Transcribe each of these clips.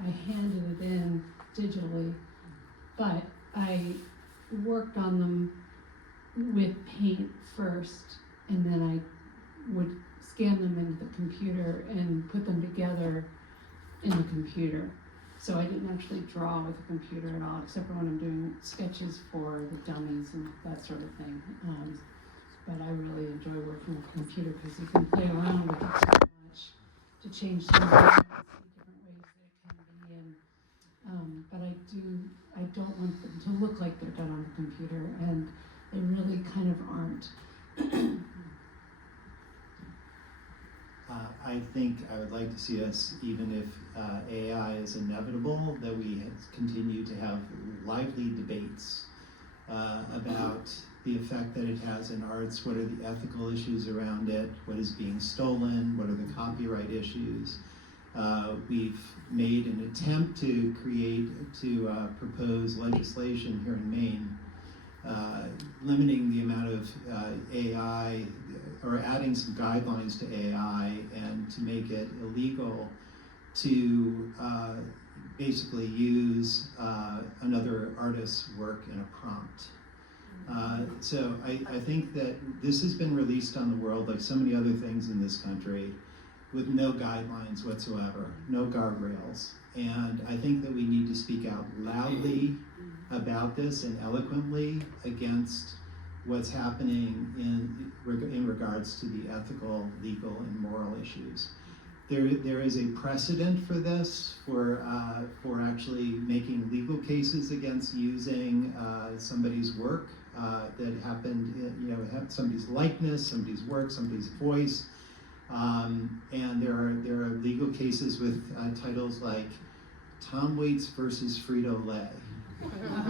I handed it in digitally, but I worked on them with Paint first, and then I would scan them into the computer and put them together in the computer. So I didn't actually draw with the computer at all, except for when I'm doing sketches for the dummies and that sort of thing. But I really enjoy working with the computer because you can play around with it so much to change things around and see different ways that it can be. And but I don't want them to look like they're done on the computer, and they really kind of aren't. I think I would like to see us, even if AI is inevitable, that we continue to have lively debates about the effect that it has in arts. What are the ethical issues around it? What is being stolen? What are the copyright issues? We've made an attempt to propose legislation here in Maine, limiting the amount of AI, or adding some guidelines to AI, and to make it illegal to basically use another artist's work in a prompt. So I think that this has been released on the world, like so many other things in this country, with no guidelines whatsoever, no guardrails. And I think that we need to speak out loudly about this and eloquently against what's happening in regards to the ethical, legal, and moral issues. There is a precedent for this, for actually making legal cases against using somebody's work that happened, somebody's likeness, somebody's work, somebody's voice. And there are legal cases with titles like Tom Waits versus Frito-Lay.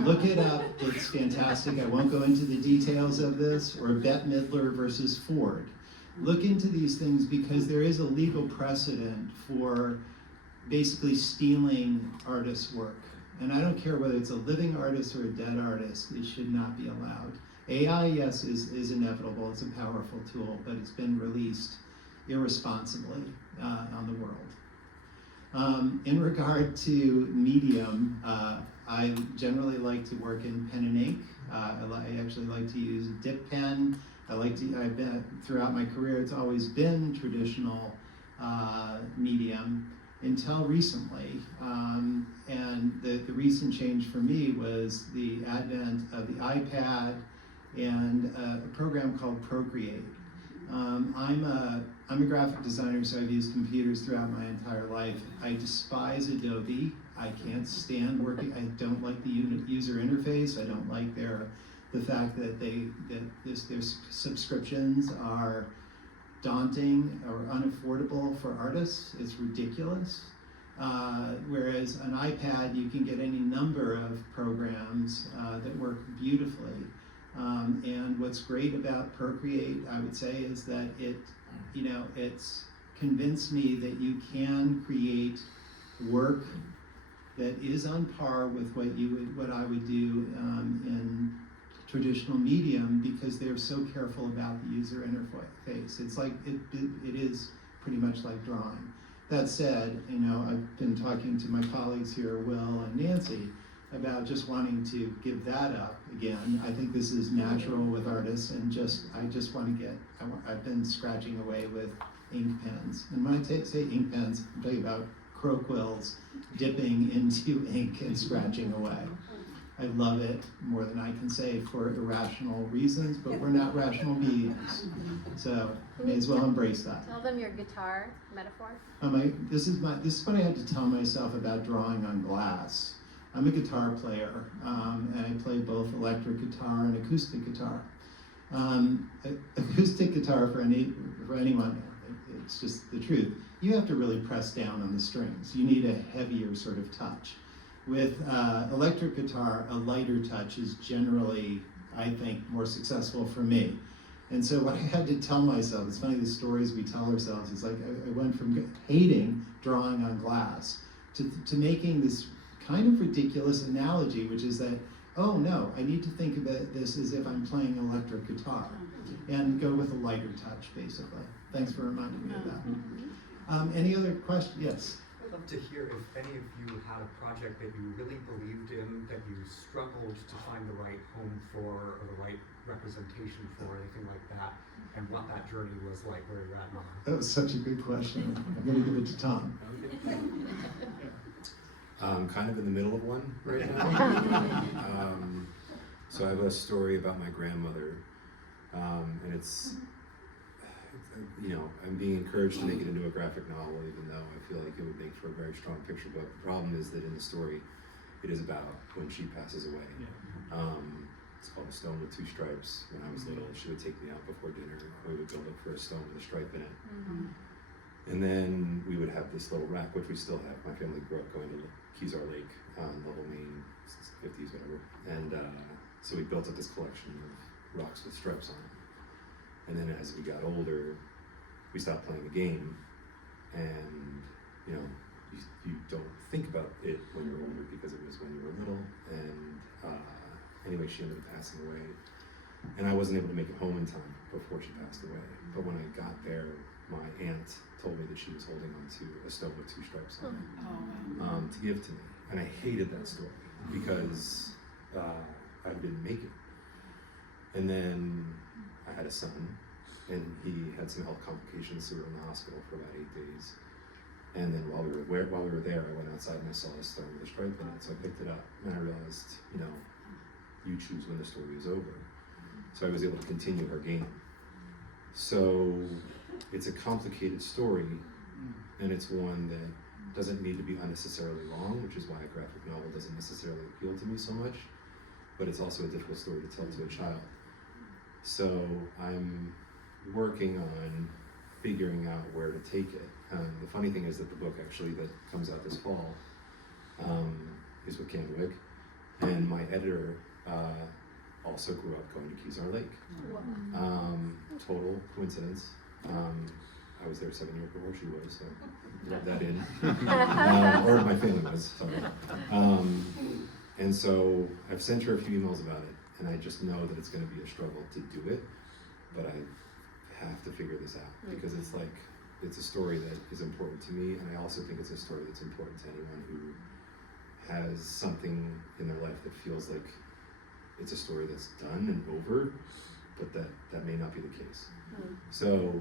Look it up, it's fantastic. I won't go into the details of this. Or Bette Midler versus Ford. Look into these things because there is a legal precedent for basically stealing artists' work. And I don't care whether it's a living artist or a dead artist, it should not be allowed. AI, yes, is inevitable, it's a powerful tool, but it's been released irresponsibly on the world. In regard to medium, I generally like to work in pen and ink. I actually like to use a dip pen. I've been, throughout my career, it's always been traditional medium until recently. And the recent change for me was the advent of the iPad and a program called Procreate. I'm a graphic designer, so I've used computers throughout my entire life. I despise Adobe. I can't stand working. I don't like the user interface. I don't like the fact that their subscriptions are daunting or unaffordable for artists. It's ridiculous. Whereas an iPad, you can get any number of programs that work beautifully. And what's great about Procreate, I would say, is that it's convinced me that you can create work that is on par with what I would do in traditional medium, because they're so careful about the user interface. It's like it is pretty much like drawing. That said, I've been talking to my colleagues here, Will and Nancy, about just wanting to give that up again. I think this is natural with artists, and I've been scratching away with ink pens. And when I say ink pens, I'm talking about crow quills dipping into ink and scratching away. I love it more than I can say for irrational reasons, but we're not rational beings. So may as well embrace that. Tell them your guitar metaphor. This is what I had to tell myself about drawing on glass. I'm a guitar player, and I play both electric guitar and acoustic guitar. Acoustic guitar, for anyone, it's just the truth. You have to really press down on the strings. You need a heavier sort of touch. With electric guitar, a lighter touch is generally, I think, more successful for me. And so what I had to tell myself, it's funny the stories we tell ourselves, it's like I went from hating drawing on glass to making this kind of ridiculous analogy, which is that, oh no, I need to think about this as if I'm playing electric guitar, and go with a lighter touch, basically. Thanks for reminding me of that. Any other questions? Yes? The love to hear if any of you had a project that you really believed in, that you struggled to find the right home for, or the right representation for, anything like that, and what that journey was like, where you're at now. That was such a good question. I'm going to give it to Tom. Kind of in the middle of one right now. So I have a story about my grandmother, and it's, you know, I'm being encouraged to make it into a graphic novel, even though I feel like it would make for a very strong picture book. The problem is that in the story, it is about when she passes away. It's called A Stone with Two Stripes. When I was little, she would take me out before dinner. We would go look for a stone with a stripe in it. And then we would have this little rack, which we still have. My family grew up going to Kezar Lake, Level Maine, since the 50s, whatever. And so we built up this collection of rocks with stripes on it. And then as we got older, we stopped playing the game. And, you know, you don't think about it when you're older because it was when you were little. And anyway, she ended up passing away. And I wasn't able to make it home in time before she passed away. But when I got there, my aunt told me that she was holding on to a stone with two stripes on it to give to me. And I hated that story because I didn't make it. And then I had a son, and he had some health complications, so we were in the hospital for about 8 days. And then while we were there, I went outside and I saw this stone with a stripe in it, so I picked it up, and I realized, you know, you choose when the story is over. So I was able to continue her game. So it's a complicated story, and it's one that doesn't need to be unnecessarily long, which is why a graphic novel doesn't necessarily appeal to me so much, but it's also a difficult story to tell to a child. So I'm working on figuring out where to take it. The funny thing is that the book actually that comes out this fall is with Candlewick, and my editor also grew up going to Kezar Lake. Total coincidence. I was there 7 years before she was, so rub that in. Or my family was, sorry. And so I've sent her a few emails about it, and I just know that it's going to be a struggle to do it, but I have to figure this out because it's like, it's a story that is important to me, and I also think it's a story that's important to anyone who has something in their life that feels like it's a story that's done and over, but that may not be the case. So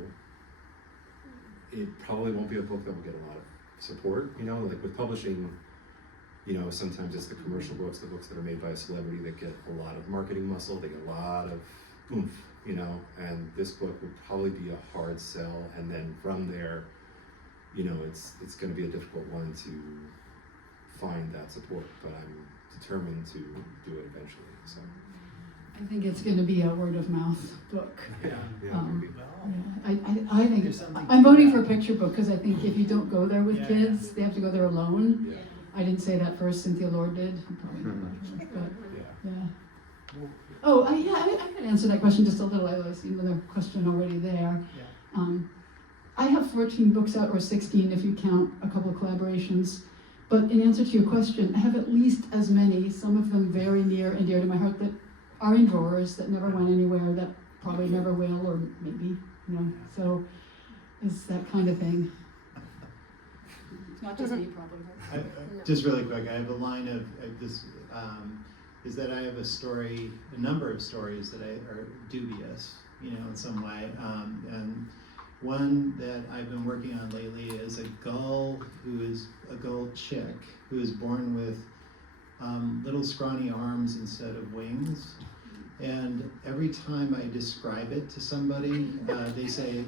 it probably won't be a book that will get a lot of support, you know, like with publishing, you know, sometimes it's the commercial books, the books that are made by a celebrity that get a lot of marketing muscle, they get a lot of oomph, you know, and this book would probably be a hard sell, and then from there, you know, it's going to be a difficult one to find that support, but I'm determined to do it eventually, so. I think it's going to be a word of mouth book. Yeah. I think I'm voting for a picture book because I think if you don't go there with kids, they have to go there alone. Yeah. I didn't say that first, Cynthia Lord did. But Yeah. Oh, I could answer that question just a little. I see another question already there. I have 14 books out, or 16 if you count a couple of collaborations. But in answer to your question, I have at least as many, some of them very near and dear to my heart, that are in drawers, that never went anywhere, that probably never will, or maybe, you know. So it's that kind of thing. It's not just me, probably. Just really quick, I have a line of this, is that I have a number of stories that are dubious, you know, in some way. And one that I've been working on lately is a gull chick who is born with little scrawny arms instead of wings. And every time I describe it to somebody, they say,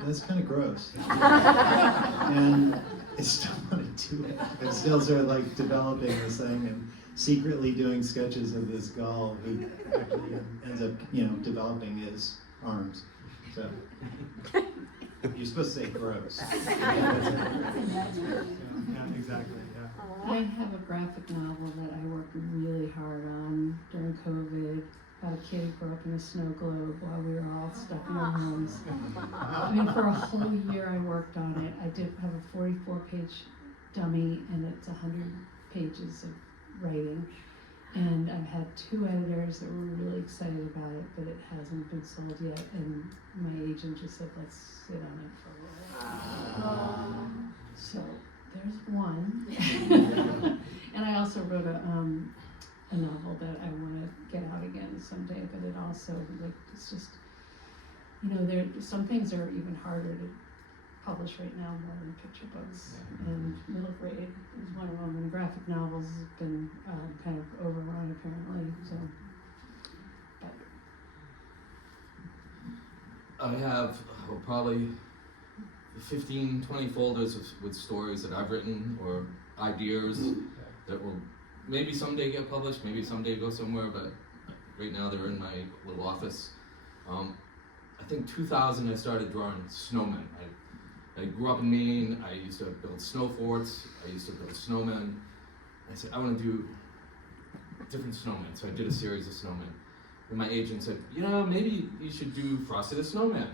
that's kind of gross. And I still want to do it. I'm still sort of like developing this thing and secretly doing sketches of this gull who actually ends up, you know, developing his arms. So you're supposed to say gross. Yeah, exactly. Yeah. I have a graphic novel that I worked really hard on during COVID. About a kid who grew up in a snow globe while we were all stuck in our homes. I mean, for a whole year I worked on it. I did have a 44-page dummy, and it's 100 pages of writing. And I've had 2 editors that were really excited about it, but it hasn't been sold yet. And my agent just said, let's sit on it for a while. So There's one. And I also wrote a novel that I want to get out again someday, but it also, like, it's just, you know, some things are even harder to publish right now more than picture books. And middle grade is one of them, and graphic novels has been kind of overrun apparently, so. But I have probably 15, 20 folders with stories that I've written or ideas that will maybe someday get published, maybe someday go somewhere, but right now they're in my little office. I think 2000 I started drawing snowmen. I grew up in Maine. I used to build snow forts. I used to build snowmen. I said, I want to do different snowmen. So I did a series of snowmen. And my agent said, you know, maybe you should do Frosty the Snowman.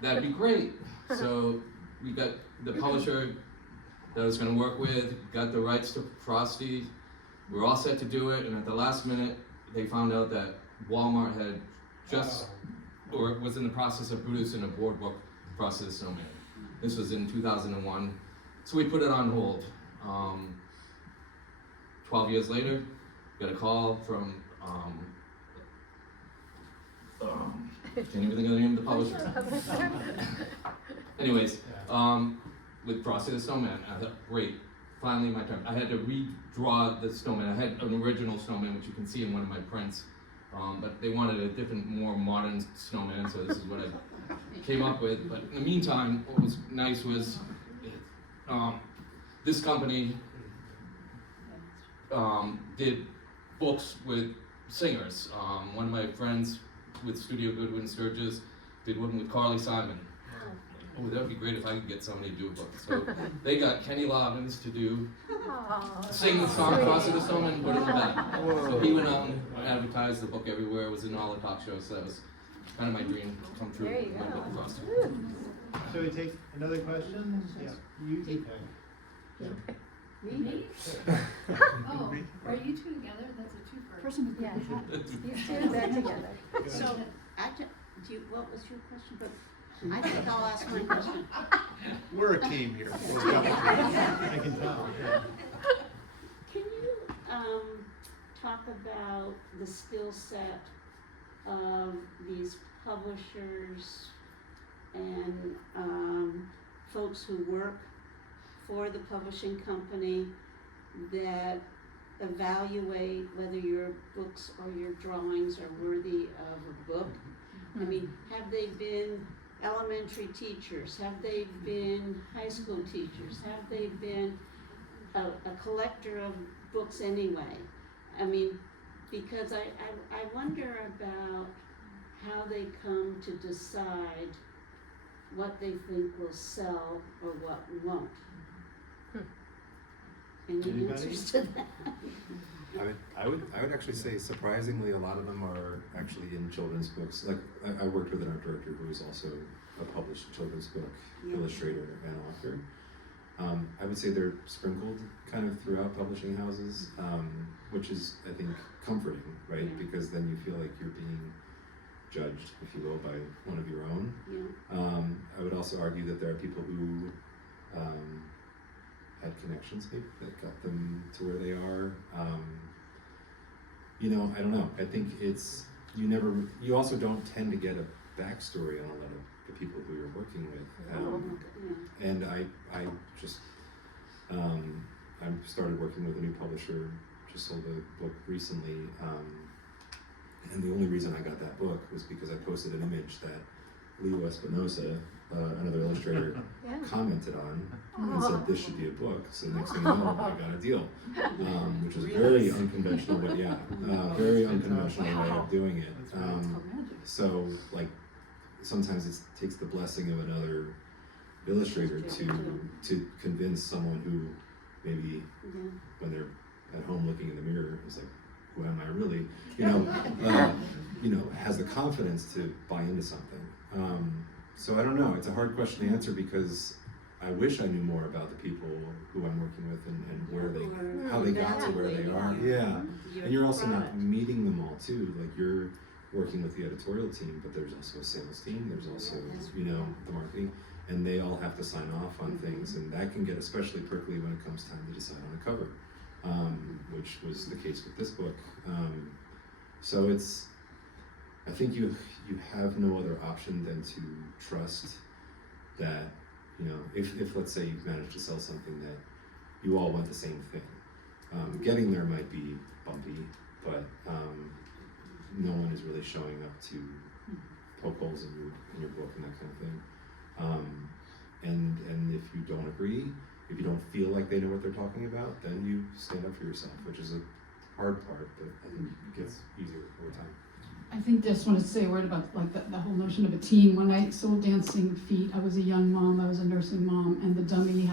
That'd be great. So we got the publisher that I was going to work with, got the rights to Frosty. We were all set to do it, and at the last minute, they found out that Walmart had just, or was in the process of producing a board book, Frosty the Snowman. This was in 2001. So we put it on hold. 12 years later, got a call from, can't even think of the name of the publisher. Anyways, with Frosty the Snowman, I thought, great, finally my turn. I had to redraw the snowman. I had an original snowman, which you can see in one of my prints, but they wanted a different, more modern snowman, so this is what I came up with. But in the meantime, what was nice was this company did books with singers. One of my friends with Studio Goodwin Sturgis did one with Carly Simon. Oh, that would be great if I could get somebody to do a book. So they got Kenny Loggins to sing the song Frosty the Snowman and put it in the back. So he went out and advertised the book everywhere. It was in all the talk shows. So that was kind of my dream come true. There you My go. book, Frosty. Shall we take another question? Yeah, you take that. Me? Oh, Are you two together? That's a two-person. person with Yeah. these two, they're together. So, what was your question? But I think I'll ask my question. We're a team here. I can tell. Yeah. Can you talk about the skill set of these publishers and folks who work for the publishing company that evaluate whether your books or your drawings are worthy of a book? I mean, have they been elementary teachers? Have they been high school teachers? Have they been a collector of books anyway? I mean, because I wonder about how they come to decide what they think will sell or what won't. Any Anybody? answers to that? I would actually say surprisingly a lot of them are actually in children's books. Like I worked with an art director who is also a published children's book illustrator and author. I would say they're sprinkled kind of throughout publishing houses, which is I think comforting, right? Yeah. Because then you feel like you're being judged, if you will, by one of your own. Yeah. I would also argue that there are people who had connections maybe that got them to where they are. You know, I don't know. I think it's, you also don't tend to get a backstory on a lot of the people who you're working with. And I just, I started working with a new publisher, just sold a book recently. And the only reason I got that book was because I posted an image that Leo Espinosa, another illustrator, Yeah. commented on and said this should be a book. So next thing you know, I got a deal, which was very unconventional, but yeah, very unconventional way of doing it. So like sometimes it takes the blessing of another illustrator to convince someone who maybe when they're at home looking in the mirror is like, who am I really? You know, has the confidence to buy into something. So I don't know. It's a hard question to answer because I wish I knew more about the people who I'm working with and where they, how they got to where they are. Yeah, and you're also not meeting them all too. Like you're working with the editorial team, but there's also a sales team. There's also the marketing, and they all have to sign off on things, and that can get especially prickly when it comes time to decide on a cover, which was the case with this book. So I think you have no other option than to trust that, if let's say you've managed to sell something that you all want the same thing. Getting there might be bumpy, but no one is really showing up to poke holes in your book and that kind of thing. And if you don't agree, if you don't feel like they know what they're talking about, then you stand up for yourself, which is a hard part, but I think it gets easier over time. I think just wanted to say a word about like the whole notion of a team. When I sold Dancing Feet, I was a young mom, I was a nursing mom, and the dummy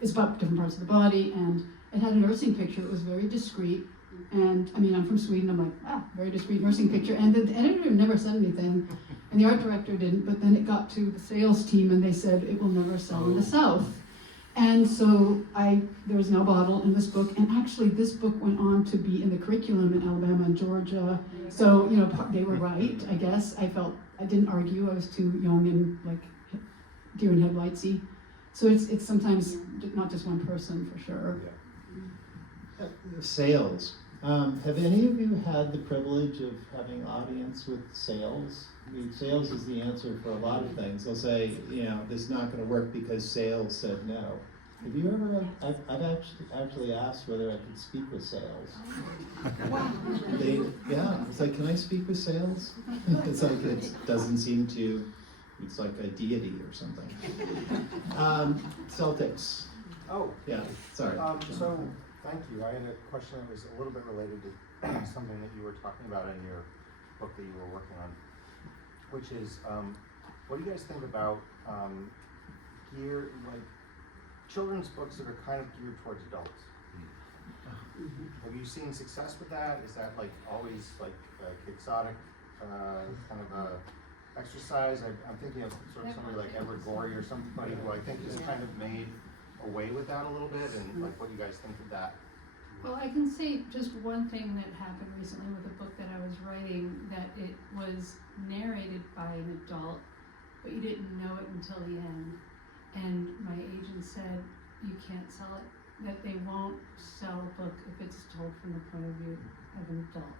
it's about different parts of the body, and it had a nursing picture. It was very discreet, and I mean, I'm from Sweden, I'm like, very discreet nursing picture, and the editor never said anything, and the art director didn't, but then it got to the sales team, and they said, it will never sell in the South. And so there was no bottle in this book, and actually this book went on to be in the curriculum in Alabama and Georgia. So, they were right, I guess. I didn't argue, I was too young and like deer in headlightsy. So it's sometimes not just one person for sure. Sales. Have any of you had the privilege of having audience with sales? I mean, sales is the answer for a lot of things. They'll say, this is not going to work because sales said no. Have you ever? I've actually asked whether I could speak with sales. It's like, can I speak with sales? It's like it doesn't seem to. It's like a deity or something. Celtics. Oh. Yeah. Sorry. So, thank you. I had a question that was a little bit related to something that you were talking about in your book that you were working on, which is, what do you guys think about children's books that are kind of geared towards adults? Have you seen success with that? Is that always a quixotic kind of a exercise? I'm thinking of sort of somebody like Edward Gorey or somebody who I think has kind of made away with that a little bit, and what do you guys think of that? Well, I can say just one thing that happened recently with a book that I was writing, that it was narrated by an adult, but you didn't know it until the end. And my agent said, you can't sell it, that they won't sell a book if it's told from the point of view of an adult.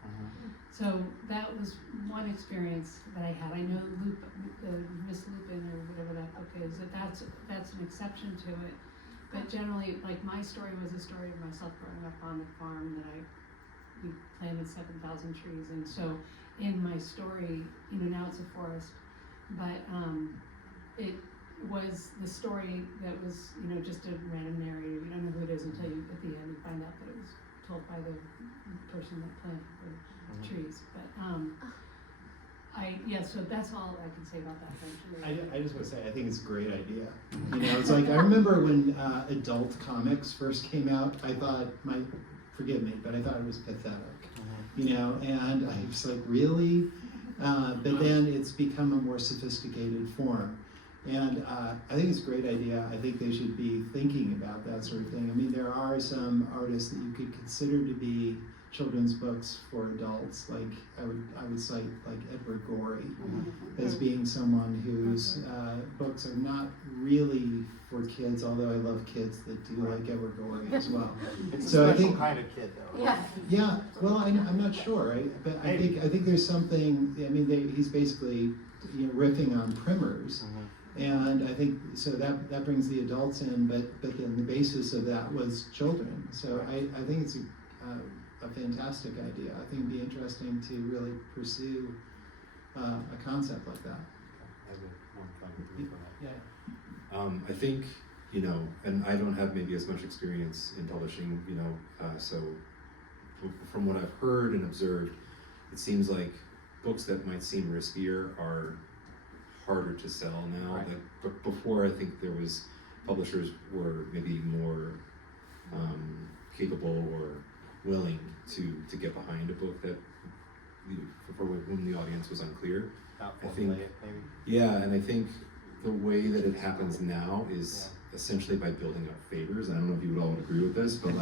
So that was one experience that I had. I know Miss Lupin or whatever that book is, that's an exception to it. But generally, my story was a story of myself growing up on the farm that we planted 7,000 trees, and so in my story, now it's a forest, but it was the story that was, just a random narrator. You don't know who it is until at the end you find out that it was told by the person that planted the trees. But so that's all I can say about that. I just want to say, I think it's a great idea. It's like, I remember when adult comics first came out, I thought, forgive me, but I thought it was pathetic. And I was like, really? But then it's become a more sophisticated form. And I think it's a great idea. I think they should be thinking about that sort of thing. I mean, there are some artists that you could consider to be children's books for adults. Like I would cite like Edward Gorey as being someone whose books are not really for kids, although I love kids that do like Edward Gorey as well. It's so a special I think, kind of kid, though. Yeah. Well, I'm not sure, but I think there's something. I mean, he's basically riffing on primers. And I think so that brings the adults in, but then the basis of that was children. So I think it's a fantastic idea. I think it'd be interesting to really pursue a concept like that. I think, and I don't have maybe as much experience in publishing, so from what I've heard and observed, it seems like books that might seem riskier are harder to sell now. Right. But before, I think there was publishers were maybe more capable or willing to get behind a book that for whom the audience was unclear. I think, and I think the way that it happens now is essentially by building up favors. I don't know if you would all agree with this, but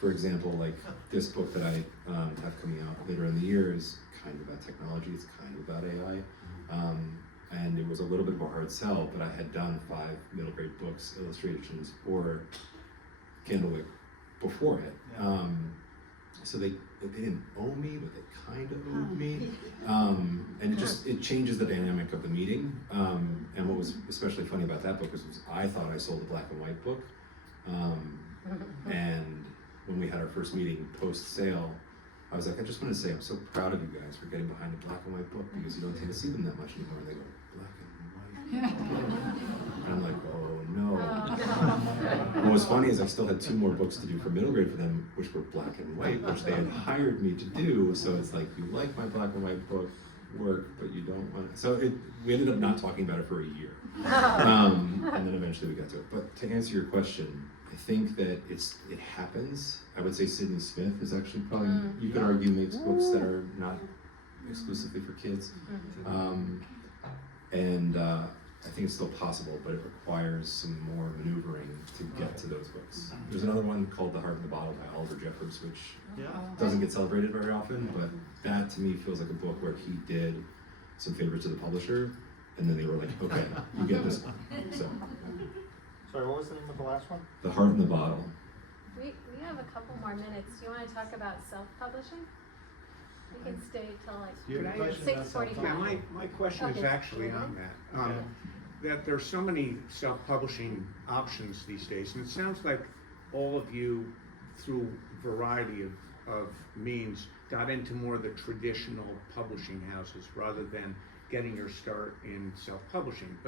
for example, this book that I have coming out later in the year is kind of about technology. It's kind of about AI. and it was a little bit of a hard sell, but I had done 5 middle grade books, illustrations, or Candlewick before it. Yeah. So they didn't owe me, but they kind of owed me. And it changes the dynamic of the meeting. And what was especially funny about that book was I thought I sold a black and white book. And when we had our first meeting post-sale, I was like, I just want to say I'm so proud of you guys for getting behind a black and white book because you don't tend to see them that much anymore. And they go, black and white. And I'm like, oh no. And what was funny is I still had 2 more books to do for middle grade for them, which were black and white, which they had hired me to do. So it's like, you like my black and white book work, but you don't want it. So we ended up not talking about it for a year. And then eventually we got to it. But to answer your question, I think that it happens. I would say Sydney Smith is actually probably, you could argue, makes books that are not exclusively for kids. I think it's still possible, but it requires some more maneuvering to get to those books. There's another one called The Heart in the Bottle by Oliver Jeffers, which doesn't get celebrated very often, but that to me feels like a book where he did some favors to the publisher, and then they were like, okay, you get this one. So, Sorry, what was the name of the last one? The Heart in the Bottle. We have a couple more minutes. Do you want to talk about self-publishing? We can stay till Do you have a like question about 6:45. Yeah, my question is Okay. actually on that. That there's so many self-publishing options these days, and it sounds like all of you, through a variety of means, got into more of the traditional publishing houses rather than getting your start in self-publishing.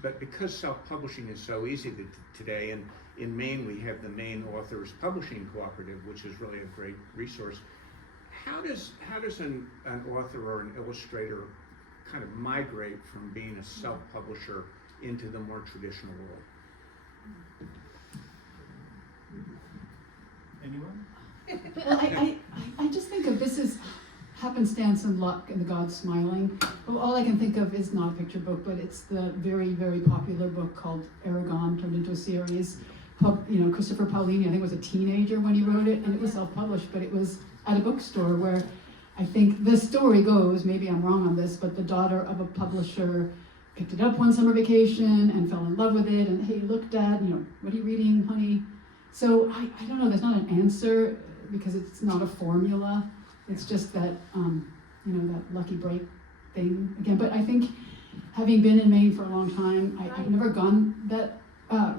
But because self-publishing is so easy today, and in Maine we have the Maine Authors Publishing Cooperative, which is really a great resource. How does an author or an illustrator kind of migrate from being a self-publisher into the more traditional world? Anyone? Well, I just think of this as happenstance and luck and the gods smiling. Well, all I can think of is not a picture book, but it's the very, very popular book called Aragon, turned into a series. Christopher Paolini, I think, was a teenager when he wrote it, and it was self-published, but it was at a bookstore where I think the story goes, maybe I'm wrong on this, but the daughter of a publisher picked it up one summer vacation and fell in love with it, and hey, look, Dad, what are you reading, honey? So I don't know, there's not an answer because it's not a formula. It's just that, that lucky break thing again. But I think having been in Maine for a long time, I've never gone that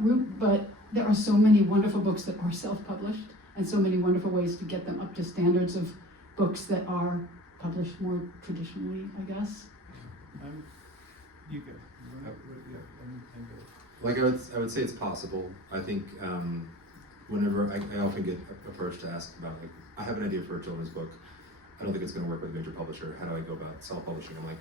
route, but there are so many wonderful books that are self-published and so many wonderful ways to get them up to standards of books that are published more traditionally, I guess. You go. Like I would say it's possible. I think whenever I often get approached to ask about, like, I have an idea for a children's book. I don't think it's going to work with a major publisher. How do I go about self-publishing? I'm like,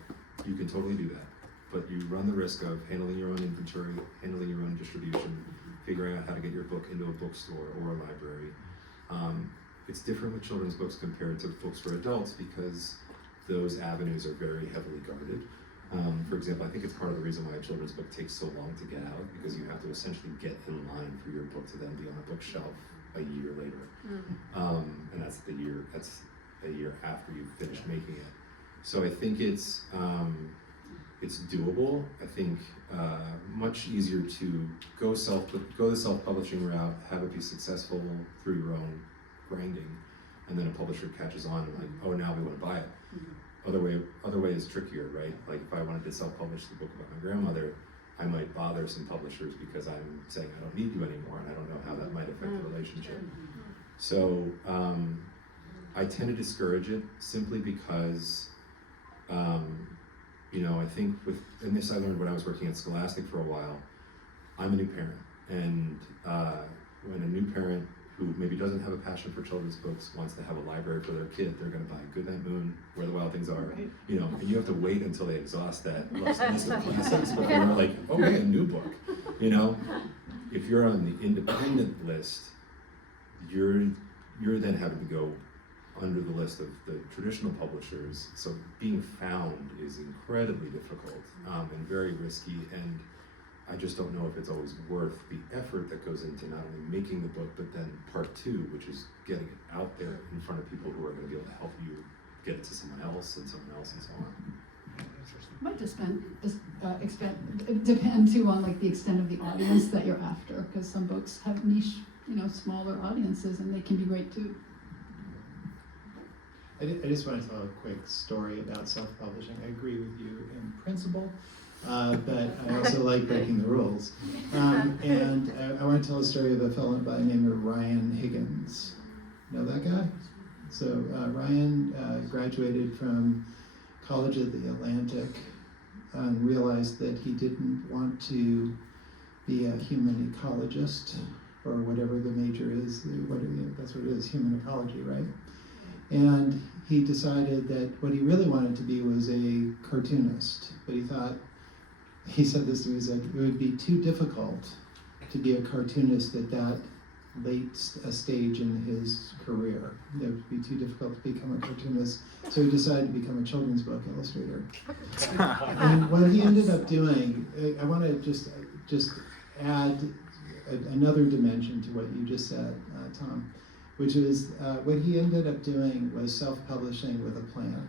you can totally do that, but you run the risk of handling your own inventory, handling your own distribution, figuring out how to get your book into a bookstore or a library. It's different with children's books compared to books for adults because those avenues are very heavily guarded. For example, I think it's part of the reason why a children's book takes so long to get out, because you have to essentially get in line for your book to then be on a bookshelf a year later. And that's a year after you've finished making it. So I think it's doable. I think much easier to go the self-publishing route, have it be successful through your own grinding, and then a publisher catches on and like, oh, now we want to buy it. Other way is trickier, right? Like if I wanted to self-publish the book about my grandmother, I might bother some publishers because I'm saying I don't need you anymore, and I don't know how that might affect the relationship. So I tend to discourage it simply because, I think and this I learned when I was working at Scholastic for a while. I'm a new parent, and when a new parent who maybe doesn't have a passion for children's books wants to have a library for their kid, they're going to buy Goodnight Moon, Where the Wild Things Are, and you have to wait until they exhaust that list of classics before you're like, okay, a new book. If you're on the independent list, you're then having to go under the list of the traditional publishers, so being found is incredibly difficult and very risky, and I just don't know if it's always worth the effort that goes into not only making the book, but then part 2, which is getting it out there in front of people who are going to be able to help you get it to someone else and someone else and so on. Might depend too on like the extent of the audience that you're after, because some books have niche, smaller audiences, and they can be great too. I just want to tell a quick story about self-publishing. I agree with you in principle, but I also like breaking the rules. And I want to tell a story of a fellow by the name of Ryan Higgins. Know that guy? So Ryan graduated from College of the Atlantic and realized that he didn't want to be a human ecologist, or whatever the major is. That's what it is, human ecology, right? And he decided that what he really wanted to be was a cartoonist. But he said this to me, he said, it would be too difficult to be a cartoonist at that late stage in his career. It would be too difficult to become a cartoonist. So he decided to become a children's book illustrator. And what he ended up doing, I want to just add another dimension to what you just said, Tom, which is what he ended up doing was self-publishing with a plan.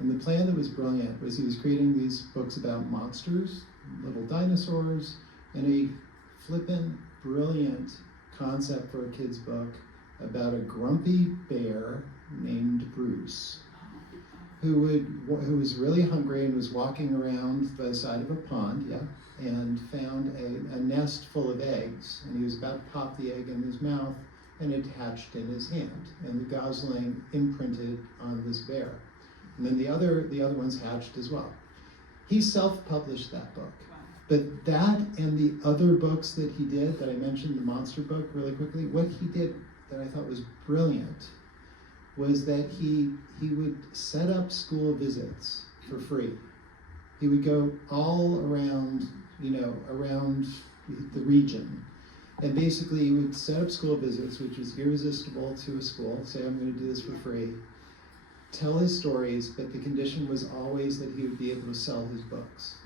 And the plan that was brilliant was he was creating these books about monsters, little dinosaurs, and a flippant, brilliant concept for a kid's book about a grumpy bear named Bruce, who was really hungry and was walking around by the side of a pond, and found a nest full of eggs, and he was about to pop the egg in his mouth, and it hatched in his hand, and the gosling imprinted on this bear. And then the other ones hatched as well. He self-published that book. But that and the other books that he did, that I mentioned, the monster book really quickly, what he did that I thought was brilliant was that he would set up school visits for free. He would go all around, around the region. And basically he would set up school visits, which was irresistible to a school, say, I'm going to do this for free, tell his stories, but the condition was always that he would be able to sell his books.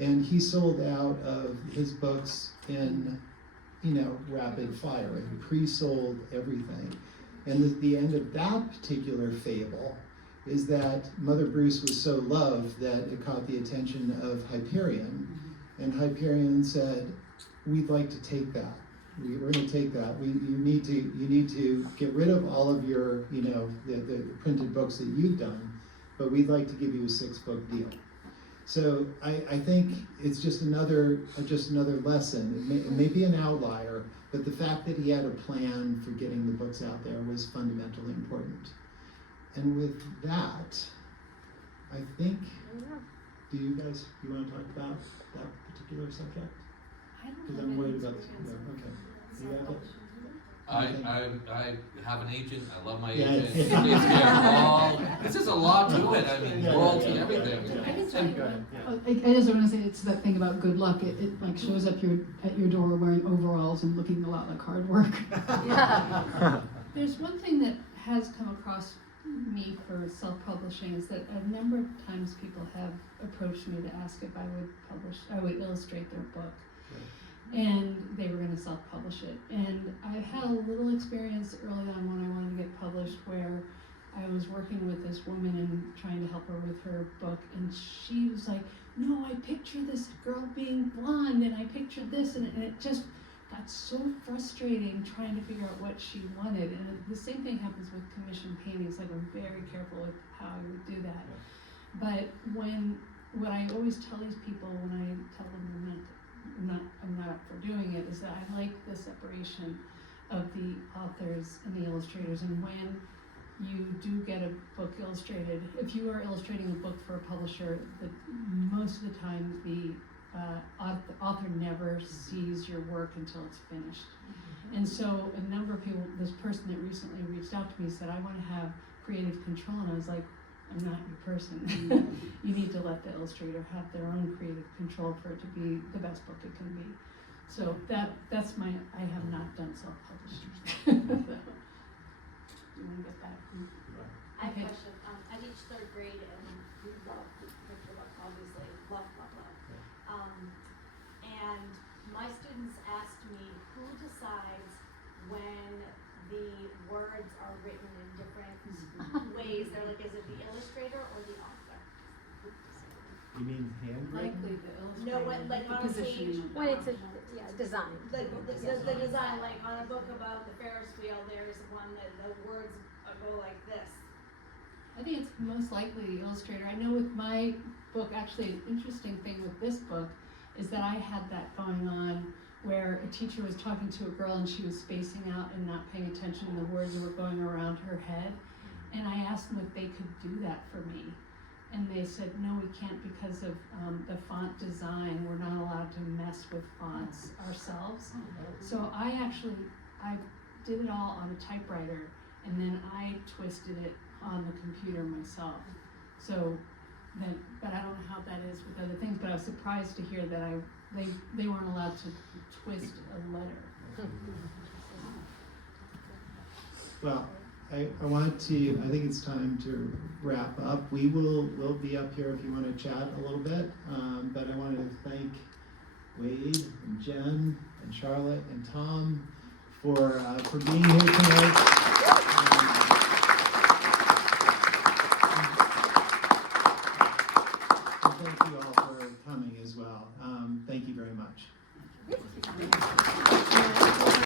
And he sold out of his books in, rapid fire, and pre-sold everything. And the end of that particular fable is that Mother Bruce was so loved that it caught the attention of Hyperion. And Hyperion said, we'd like to take that. We're going to take that. You need to get rid of all of your, the printed books that you've done, but we'd like to give you a 6-book deal. So I think it's just another lesson. It may be an outlier, but the fact that he had a plan for getting the books out there was fundamentally important. And with that, I think, do you want to talk about that particular subject? Because I'm worried about this. Okay. Do you have it? I have an agent. I love my Yeah. agent. He takes care of all. This is a lot to it. I mean, royalty, everything. I just want to say it's that thing about good luck. It like shows up at your door wearing overalls and looking a lot like hard work. Yeah. There's one thing that has come across me for self-publishing is that a number of times people have approached me to ask if I would illustrate their book. And they were going to self-publish it. And I've had a little experience early on when I wanted to get published where I was working with this woman and trying to help her with her book, and she was like, no, I picture this girl being blonde, and I pictured this, and it just got so frustrating trying to figure out what she wanted. And the same thing happens with commissioned paintings. Like, I'm very careful with how I would do that. But what I always tell these people when I tell them I'm not up for doing it, is that I like the separation of the authors and the illustrators. And when you do get a book illustrated, if you are illustrating a book for a publisher, most of the time the author never sees your work until it's finished. And so a number of people, this person that recently reached out to me said, I want to have creative control, and I was like, I'm not your person. You need to let the illustrator have their own creative control for it to be the best book it can be. So that's I have not done self-publishing. Do you want to get that? I have a question. I teach 3rd grade, and we love picture book, obviously. Love. And my students asked me, who decides when the words are written in different ways? They're like, is it the illustrator or the author? You mean handwritten? Likely the illustrator. No, when, like, the on a positioning page. of When the it's a, font. yeah, design. The design, like on a book about the Ferris wheel, there's one that the words go like this. I think it's most likely the illustrator. I know with my book, actually an interesting thing with this book is that I had that going on where a teacher was talking to a girl and she was spacing out and not paying attention and the words were going around her head. And I asked them if they could do that for me. And they said, no, we can't because of the font design. We're not allowed to mess with fonts ourselves. So I did it all on a typewriter and then I twisted it on the computer myself. So then, but I don't know how that is with other things, but I was surprised to hear that they weren't allowed to twist a letter. Well, I think it's time to wrap up. We'll be up here if you want to chat a little bit, but I wanted to thank Wade and Jen and Charlotte and Tom for being here tonight. And thank you all for coming as well. Thank you very much.